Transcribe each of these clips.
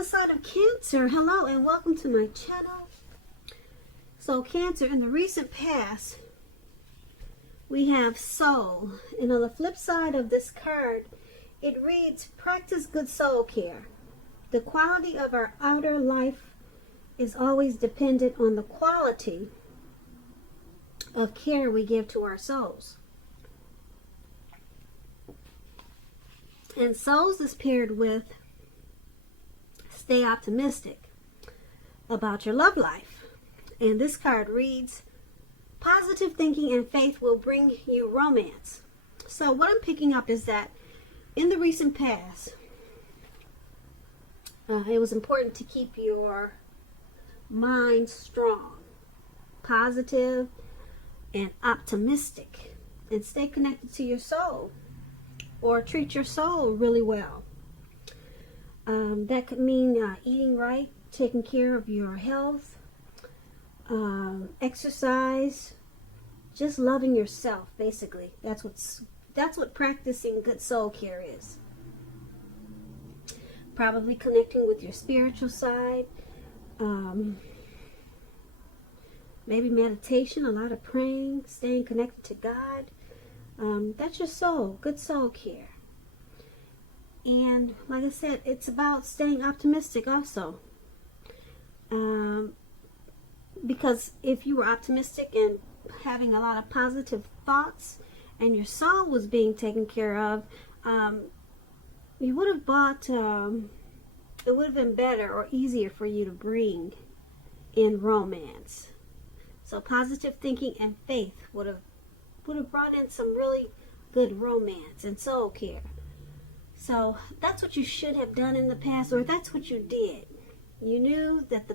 other side of Cancer. Hello and welcome to my channel. So Cancer, in the recent past, we have soul. And on the flip side of this card, it reads, practice good soul care. The quality of our outer life is always dependent on the quality of care we give to our souls. And souls is paired with stay optimistic about your love life. And this card reads, positive thinking and faith will bring you romance. So what I'm picking up is that in the recent past, it was important to keep your mind strong, positive, and optimistic, and stay connected to your soul, or treat your soul really well. That could mean eating right, taking care of your health, exercise, just loving yourself. Basically, that's what practicing good soul care is. Probably connecting with your spiritual side, maybe meditation, a lot of praying, staying connected to God. That's your soul, good soul care. And like I said, it's about staying optimistic also. Because if you were optimistic and having a lot of positive thoughts and your soul was being taken care of, you would have bought, it would have been better or easier for you to bring in romance. So positive thinking and faith would have brought in some really good romance and soul care. So that's what you should have done in the past, or that's what you did. You knew that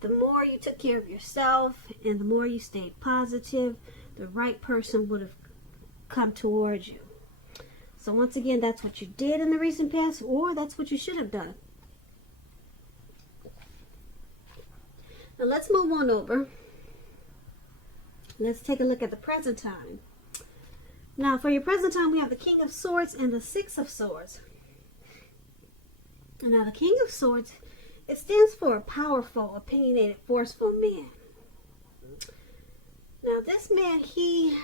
the more you took care of yourself and the more you stayed positive, the right person would have come towards you. So once again, that's what you did in the recent past, or that's what you should have done. Now let's move on over. Let's take a look at the present time. Now for your present time, we have the King of Swords and the Six of Swords. Now the King of Swords, it stands for a powerful, opinionated, forceful man. Now this man, he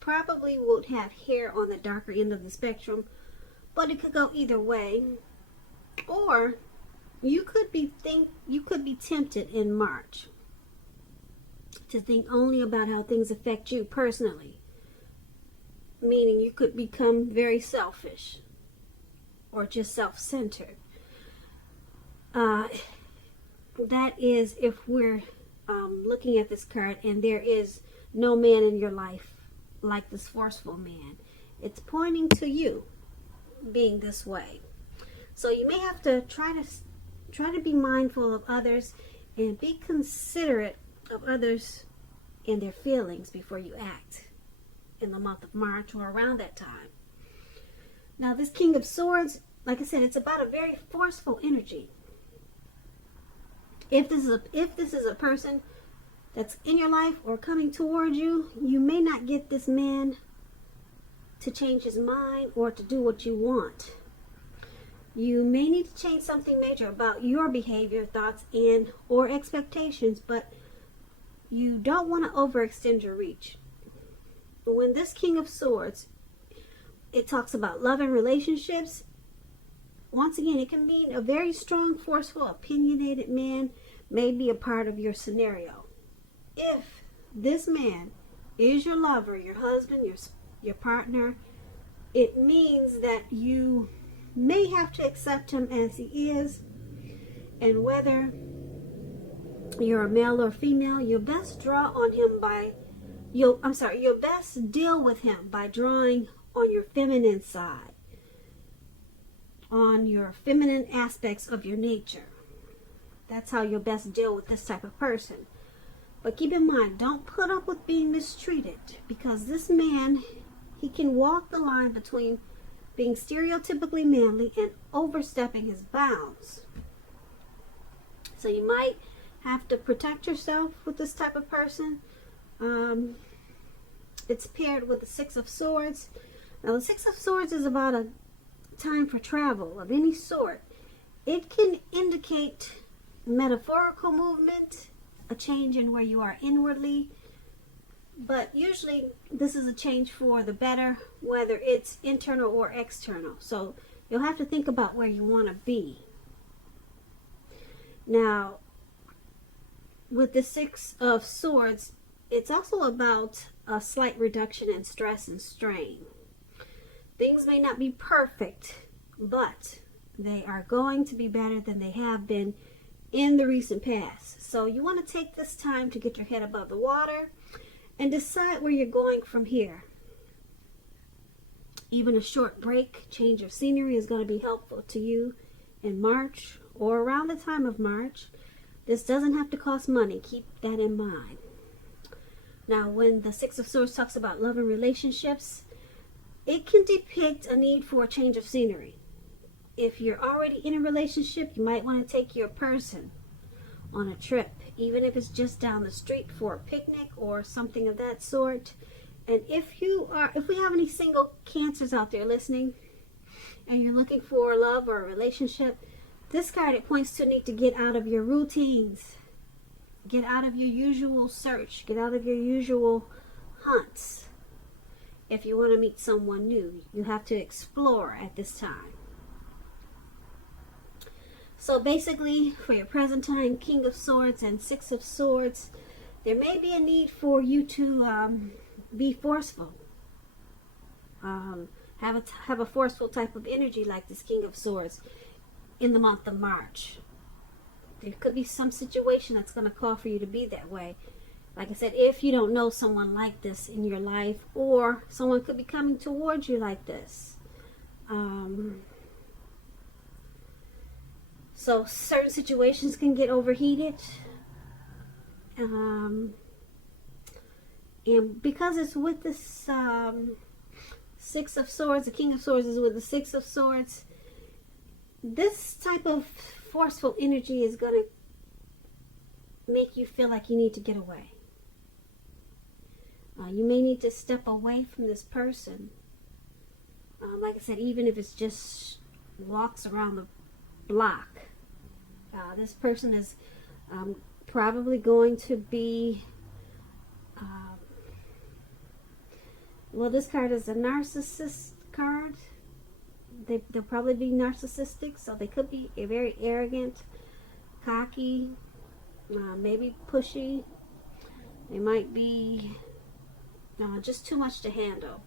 probably would have hair on the darker end of the spectrum, but it could go either way. Or you could be tempted in March to think only about how things affect you personally, meaning you could become very selfish or just self-centered. That is if we're looking at this card and there is no man in your life like this forceful man. It's pointing to you being this way. So you may have to try to be mindful of others and be considerate of others and their feelings before you act in the month of March or around that time. Now this King of Swords, like I said, it's about a very forceful energy. If this is a person that's in your life or coming towards you, you may not get this man to change his mind or to do what you want. You may need to change something major about your behavior, thoughts, and or expectations, but you don't want to overextend your reach. When this King of Swords, it talks about love and relationships. Once again, it can mean a very strong, forceful, opinionated man may be a part of your scenario. If this man is your lover, your husband, your partner, it means that you may have to accept him as he is, and whether you're a male or female, you'll best draw on him you'll best deal with him by drawing on your feminine side, on your feminine aspects of your nature. That's how you'll best deal with this type of person. But keep in mind, don't put up with being mistreated, because this man, he can walk the line between being stereotypically manly and overstepping his bounds. So you might have to protect yourself with this type of person. It's paired with the Six of Swords. Now the Six of Swords is about a time for travel of any sort. It can indicate metaphorical movement, a change in where you are inwardly, but usually this is a change for the better, whether it's internal or external. So you'll have to think about where you want to be. Now, with the Six of Swords, it's also about a slight reduction in stress and strain. Things may not be perfect, but they are going to be better than they have been in the recent past. So you want to take this time to get your head above the water and decide where you're going from here. Even a short break, change of scenery is going to be helpful to you in March or around the time of March. This doesn't have to cost money. Keep that in mind. Now, when the Six of Swords talks about love and relationships, it can depict a need for a change of scenery. If you're already in a relationship, you might want to take your person on a trip, even if it's just down the street for a picnic or something of that sort. And if we have any single Cancers out there listening and you're looking for love or a relationship, this card, it points to a need to get out of your routines, get out of your usual search, get out of your usual hunts. If you want to meet someone new, you have to explore at this time. So basically, for your present time, King of Swords and Six of Swords, there may be a need for you to be forceful. Have a forceful type of energy like this King of Swords in the month of March. There could be some situation that's going to call for you to be that way. Like I said, if you don't know someone like this in your life, or someone could be coming towards you like this. So certain situations can get overheated. And because it's with this Six of Swords, the King of Swords is with the Six of Swords, this type of forceful energy is going to make you feel like you need to get away. You may need to step away from this person. Like I said, even if it's just walks around the block. This person is probably going to be, well, this card is a narcissist card. They'll probably be narcissistic, so they could be very arrogant, cocky, maybe pushy. They might be just too much to handle.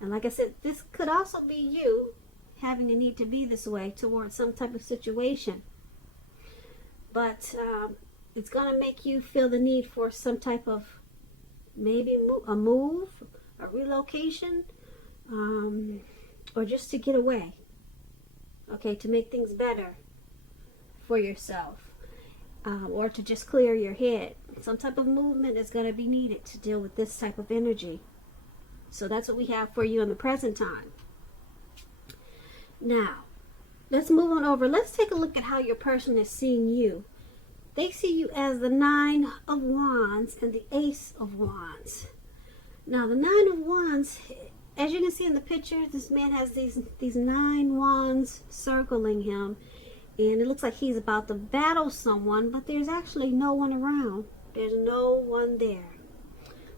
And like I said, this could also be you having a need to be this way towards some type of situation. But it's going to make you feel the need for some type of maybe a move, a relocation, or just to get away. Okay, to make things better for yourself. Or to just clear your head. Some type of movement is going to be needed to deal with this type of energy. So that's what we have for you in the present time. Now, let's move on over. Let's take a look at how your person is seeing you. They see you as the Nine of Wands and the Ace of Wands. Now, the Nine of Wands, as you can see in the picture, this man has these 9 wands circling him. And it looks like he's about to battle someone, but there's actually no one around. There's no one there.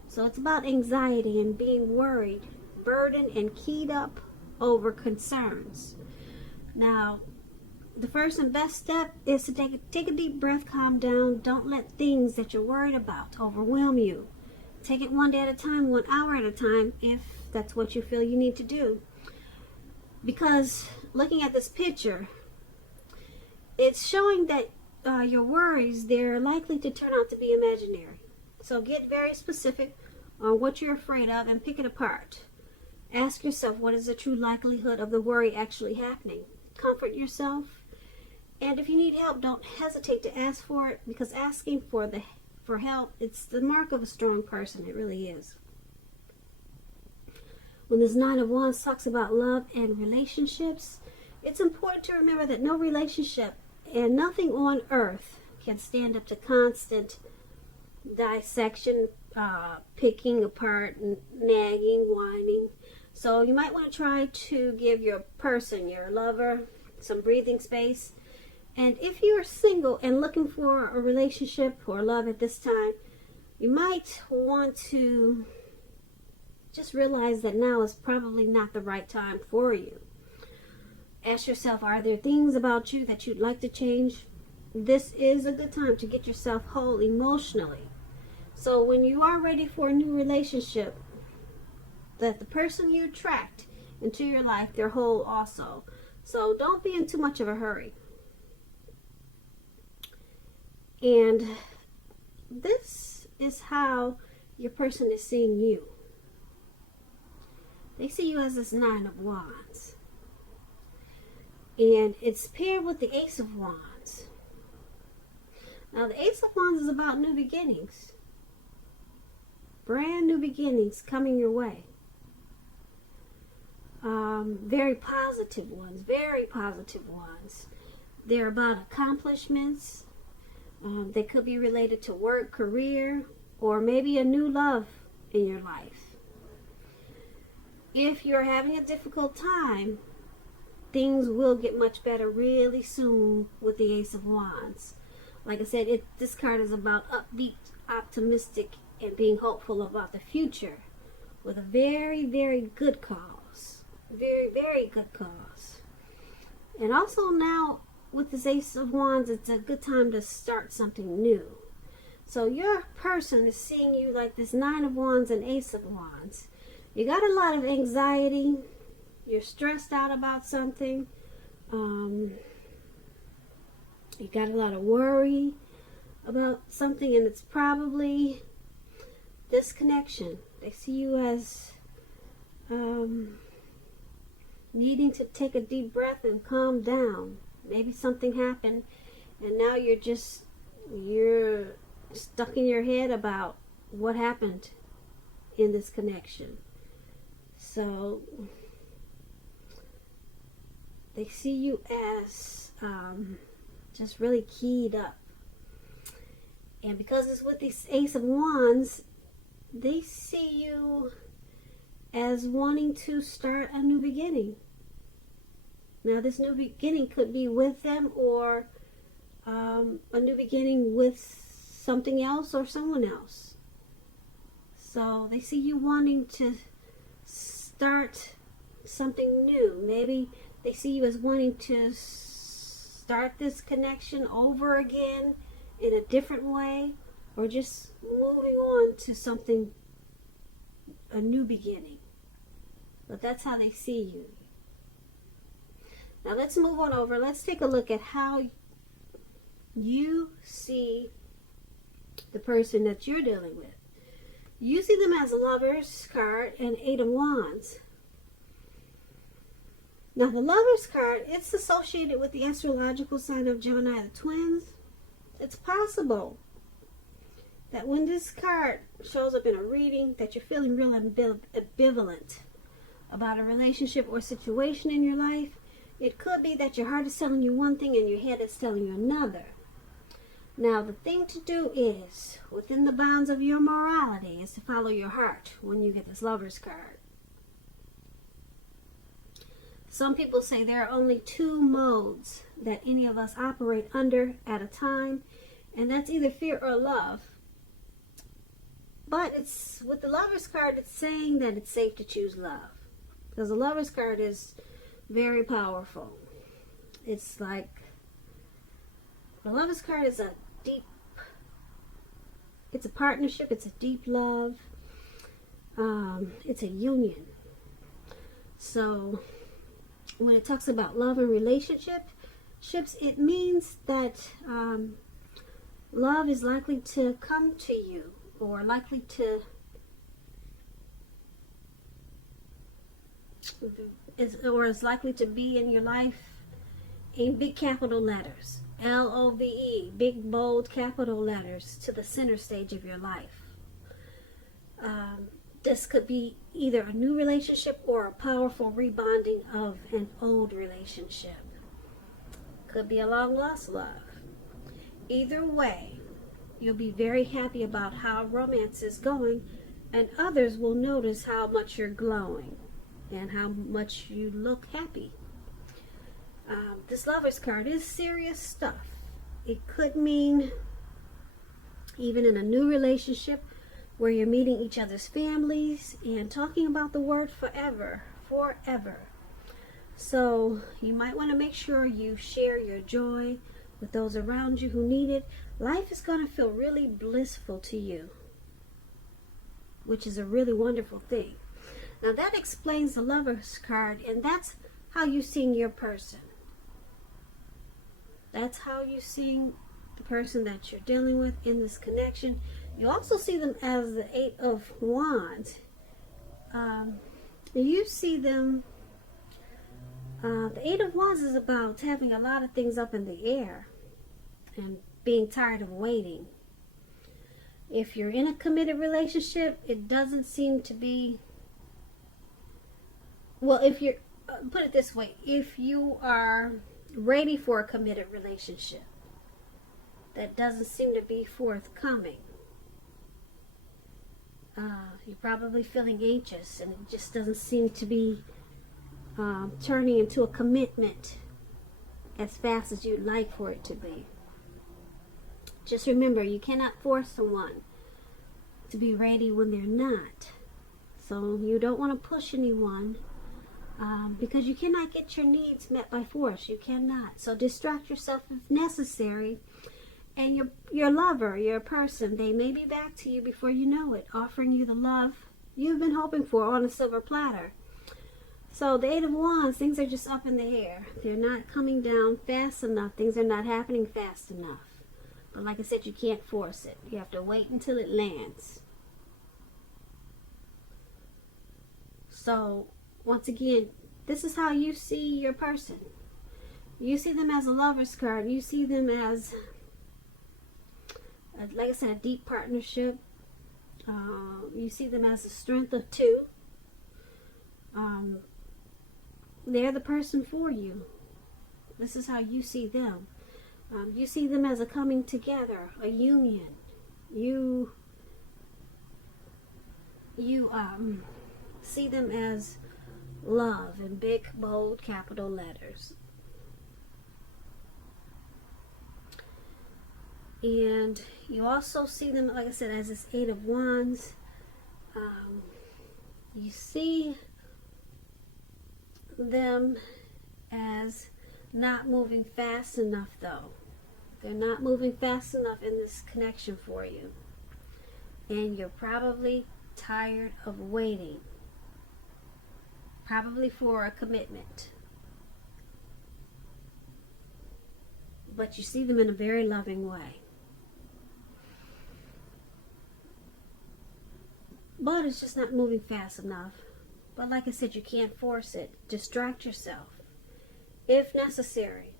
So it's about anxiety and being worried, burdened, and keyed up over concerns. Now, the first and best step is to take a deep breath, calm down. Don't let things that you're worried about overwhelm you. Take it one day at a time, 1 hour at a time, if that's what you feel you need to do. Because looking at this picture, it's showing that your worries, they're likely to turn out to be imaginary. So get very specific on what you're afraid of and pick it apart. Ask yourself, what is the true likelihood of the worry actually happening? Comfort yourself. And if you need help, don't hesitate to ask for it, because asking for help, it's the mark of a strong person. It really is. When this Nine of Wands talks about love and relationships, it's important to remember that no relationship and nothing on earth can stand up to constant dissection, picking apart, nagging, whining. So you might want to try to give your person, your lover, some breathing space And if you're single and looking for a relationship or love at this time, you might want to just realize that now is probably not the right time for you. Ask yourself, are there things about you that you'd like to change? This is a good time to get yourself whole emotionally. So when you are ready for a new relationship, that the person you attract into your life, they're whole also. So don't be in too much of a hurry. And this is how your person is seeing you. They see you as this Nine of Wands. And it's paired with the Ace of Wands. Now the Ace of Wands is about new beginnings. Brand new beginnings coming your way. Very positive ones. Very positive ones. They're about accomplishments. They could be related to work, career, or maybe a new love in your life. If you're having a difficult time, things will get much better really soon with the Ace of Wands. Like I said, this card is about upbeat, optimistic, and being hopeful about the future with a very, very good cause. Very, very good cause. And also now, with this Ace of Wands, it's a good time to start something new. So your person is seeing you like this Nine of Wands and Ace of Wands. You got a lot of anxiety. You're stressed out about something. You got a lot of worry about something, and it's probably this connection. They see you as needing to take a deep breath and calm down. Maybe something happened and now you're stuck in your head about what happened in this connection. So they see you as just really keyed up. And because it's with this Ace of Wands, they see you as wanting to start a new beginning. Now, this new beginning could be with them or a new beginning with something else or someone else. So they see you wanting to start something new. Maybe they see you as wanting to start this connection over again in a different way, or just moving on to something, a new beginning. But that's how they see you. Now let's move on over. Let's take a look at how you see the person that you're dealing with. You see them as a Lover's card and Eight of Wands. Now the Lover's card, it's associated with the astrological sign of Gemini, the twins. It's possible that when this card shows up in a reading that you're feeling real ambivalent about a relationship or situation in your life. It could be that your heart is telling you one thing and your head is telling you another. Now, the thing to do is, within the bounds of your morality, is to follow your heart when you get this Lover's card. Some people say there are only two modes that any of us operate under at a time, and that's either fear or love. But it's with the Lover's card, it's saying that it's safe to choose love. Because the Lover's card is very powerful. It's like, the Lover's card is it's a partnership, it's a deep love, it's a union. So when it talks about love and relationships, it means that love is likely to come to you, or likely to is likely to be in your life in big capital letters. L-O-V-E, big bold capital letters, to the center stage of your life. This could be either a new relationship or a powerful rebonding of an old relationship. Could be a long lost love. Either way, you'll be very happy about how romance is going, and others will notice how much you're glowing and how much you look happy. This Lovers card is serious stuff. It could mean even in a new relationship where you're meeting each other's families and talking about the word forever. Forever. So you might want to make sure you share your joy with those around you who need it. Life is going to feel really blissful to you, which is a really wonderful thing. Now that explains the Lovers card, and that's how you see your person. That's how you see the person that you're dealing with in this connection. You also see them as the Eight of Wands. You see them, the Eight of Wands is about having a lot of things up in the air and being tired of waiting. If you're in a committed relationship, it doesn't seem to be, well, if you're, put it this way, if you are ready for a committed relationship, that doesn't seem to be forthcoming. You're probably feeling anxious, and it just doesn't seem to be turning into a commitment as fast as you'd like for it to be. Just remember, you cannot force someone to be ready when they're not. So you don't want to push anyone because you cannot get your needs met by force. You cannot. So distract yourself if necessary. And your lover, your person, they may be back to you before you know it, offering you the love you've been hoping for on a silver platter. So the Eight of Wands, things are just up in the air. They're not coming down fast enough. Things are not happening fast enough. But like I said, you can't force it. You have to wait until it lands. So once again, this is how you see your person. You see them as a Lover's card. You see them as, like I said, a deep partnership. You see them as a strength of two. They're the person for you. This is how you see them. You see them as a coming together, a union. You see them as love in big, bold, capital letters. And you also see them, like I said, as this Eight of Wands. You see them as not moving fast enough, though. They're not moving fast enough in this connection for you. And you're probably tired of waiting. Probably for a commitment. But you see them in a very loving way. But it's just not moving fast enough. But like I said, you can't force it. Distract yourself if necessary.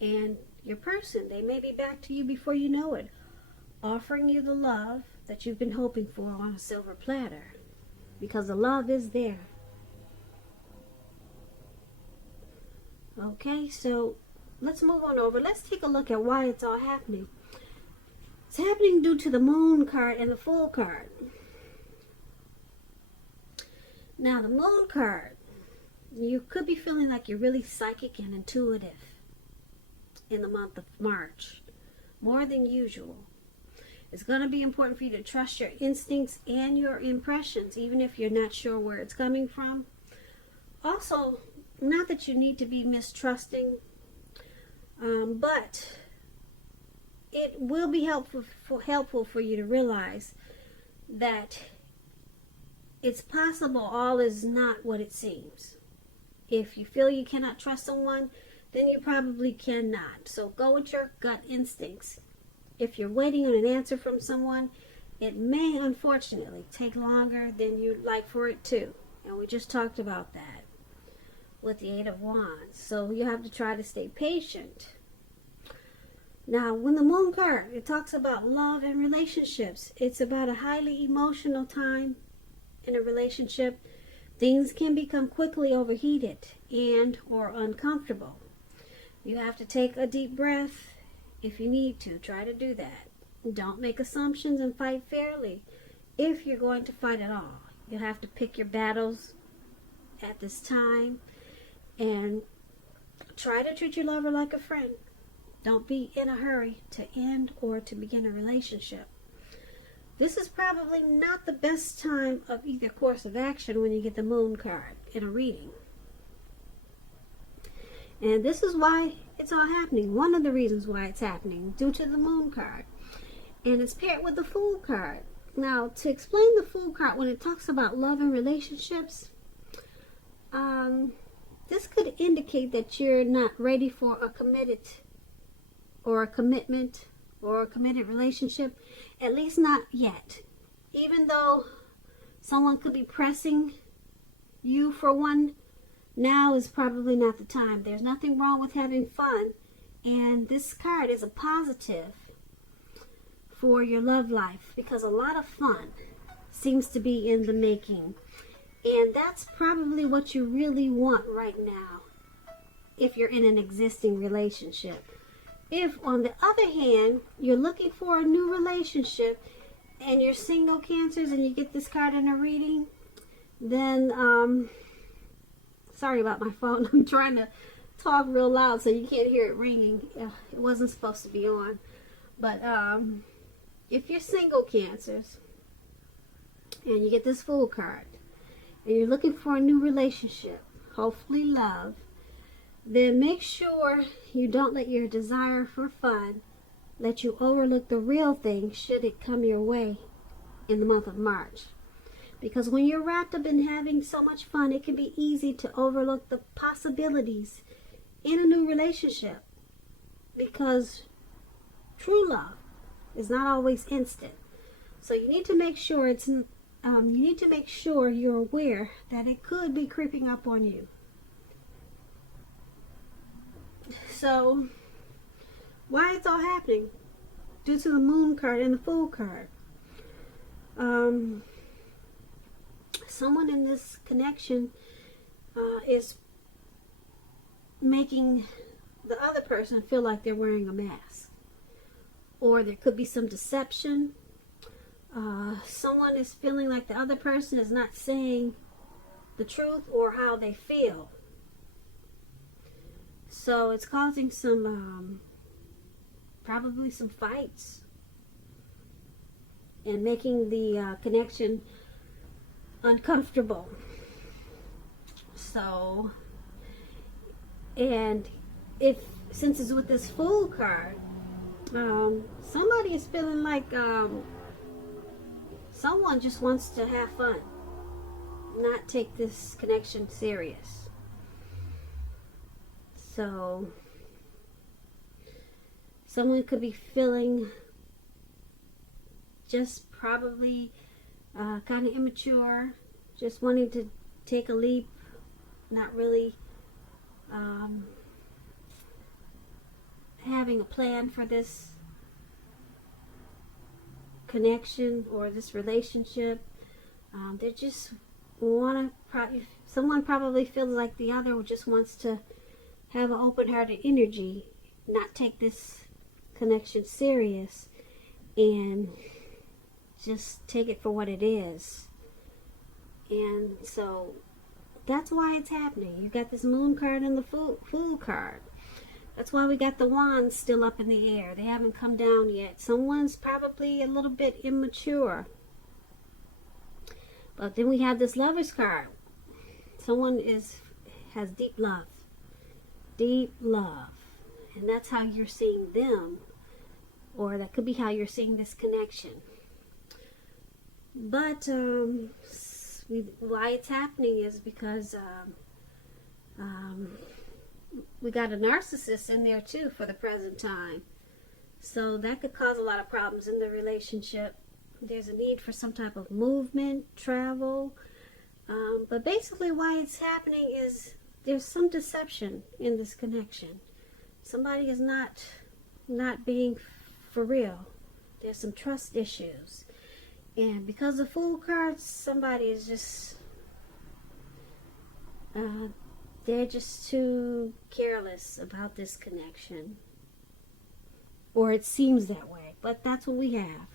And your person, they may be back to you before you know it, offering you the love that you've been hoping for on a silver platter. Because the love is there. Okay, so let's move on over. Let's take a look at why it's all happening. It's happening due to the Moon card and the Fool card. Now, the Moon card, you could be feeling like you're really psychic and intuitive in the month of March, more than usual. It's going to be important for you to trust your instincts and your impressions, even if you're not sure where it's coming from. Also, not that you need to be mistrusting, but it will be helpful for you to realize that it's possible all is not what it seems. If you feel you cannot trust someone, then you probably cannot. So go with your gut instincts. If you're waiting on an answer from someone, it may unfortunately take longer than you'd like for it to. And we just talked about that with the Eight of Wands. So you have to try to stay patient. Now, when the Moon card, it talks about love and relationships. It's about a highly emotional time in a relationship. Things can become quickly overheated and or uncomfortable. You have to take a deep breath if you need to. Try to do that. Don't make assumptions and fight fairly if you're going to fight at all. You'll have to pick your battles at this time and Try to treat your lover like a friend. Don't be in a hurry to end or to begin a relationship. This is probably not the best time of either course of action when you get the moon card in a reading. And this is why it's all happening. One of the reasons why it's happening, due to the moon card. And it's paired with the Fool card. Now, to explain the Fool card, when it talks about love and relationships, this could indicate that you're not ready for a committed or a commitment or a committed relationship, at least not yet. Even though someone could be pressing you for one, now is probably not the time. There's nothing wrong with having fun, and this card is a positive for your love life because a lot of fun seems to be in the making, and that's probably what you really want right now if you're in an existing relationship. If, on the other hand, you're looking for a new relationship and you're single, Cancers, and you get this card in a reading, then, sorry about my phone. I'm trying to talk real loud so you can't hear it ringing. It wasn't supposed to be on. But, if you're single, Cancers, and you get this Fool card, and you're looking for a new relationship, hopefully love, then make sure you don't let your desire for fun let you overlook the real thing should it come your way in the month of March. Because when you're wrapped up in having so much fun, it can be easy to overlook the possibilities in a new relationship. Because true love is not always instant. So you need to make sure you're aware that it could be creeping up on you. So, why it's all happening? Due to the Moon card and the Fool card. Someone in this connection is making the other person feel like they're wearing a mask. Or there could be some deception. Someone is feeling like the other person is not saying the truth or how they feel. So it's causing some, probably some fights and making the connection uncomfortable. So, and since it's with this Fool card, somebody is feeling like someone just wants to have fun, not take this connection serious. So, someone could be feeling just probably kind of immature, just wanting to take a leap, not really having a plan for this connection or this relationship. They just want to, someone probably feels like the other just wants to have an open-hearted energy, not take this connection serious, and just take it for what it is. And so that's why it's happening. You got this Moon card and the Fool card. That's why we got the wands still up in the air. They haven't come down yet. Someone's probably a little bit immature. But then we have this Lovers card. Someone has deep love. Deep love. And that's how you're seeing them. Or that could be how you're seeing this connection. But why it's happening is because we got a narcissist in there too for the present time. So that could cause a lot of problems in the relationship. There's a need for some type of movement, travel. But basically why it's happening is there's some deception in this connection. Somebody is not being for real. There's some trust issues. And because of Fool cards, somebody is just, they're just too careless about this connection. Or it seems that way. But that's what we have.